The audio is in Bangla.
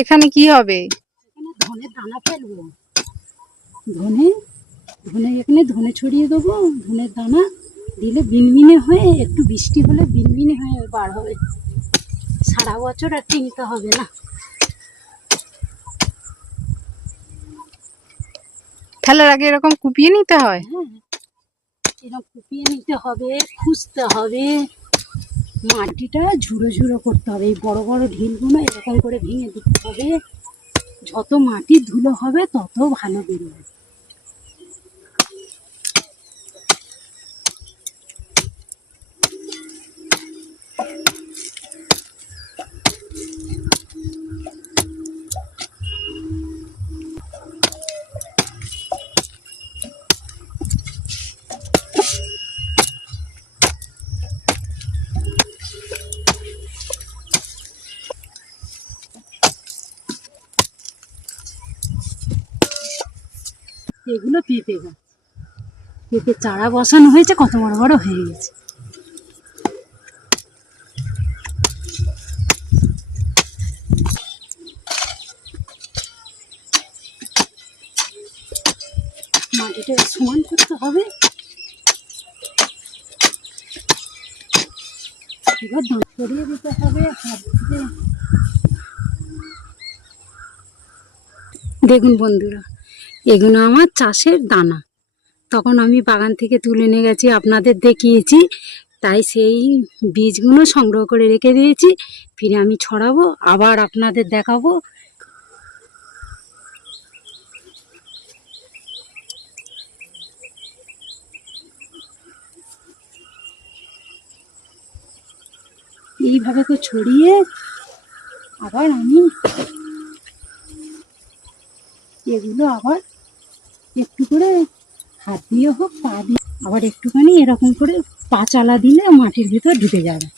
এখানে কি হবে? এখানে ধনের দানা ফেলবো। ধনে ধনে এখানে ধনে ছড়িয়ে দেবো। ধনের দানা দিলে বিনবিনে হয়ে, একটু বৃষ্টি হলে বিনবিনে হয়ে বার হবে। সারা বছর আর কিনতে হবে না। ফেলার আগে এরকম কুপিয়ে নিতে হয়? হ্যাঁ, এরকম কুপিয়ে নিতে হবে, খুঁজতে হবে, মাটিটা ঝুড়ো ঝুড়ো করতে হবে। এই বড় বড় ঢিলগুলো এরকম করে ভেঙে দিতে হবে। যত মাটি ধুলো হবে তত ভালো বেরোবে। এগুলো পেঁপে গাছ। পেঁপে চারা বসানো হয়েছে, কত বড় বড় হয়ে গেছে। মাটিটা সমান করতে হবে। এবার দাঁত সরিয়ে দিতে হবে হাত দিয়ে। দেখুন বন্ধুরা, এগুলো আমার চাষের দানা। তখন আমি বাগান থেকে তুলে নিয়ে গেছি, আপনাদের দেখিয়েছি, তাই সেই বীজগুলো সংগ্রহ করে রেখে দিয়েছি। ফিরে আমি ছড়াবো, আবার আপনাদের দেখাবো। এইভাবে তো ছড়িয়ে আবার আমি এগুলো আবার একটু করে হাত দিয়ে হোক, পা দিয়ে, আবার একটুখানি এরকম করে পা চালা দিলে মাটির ভিতর ঢুকে যাবে।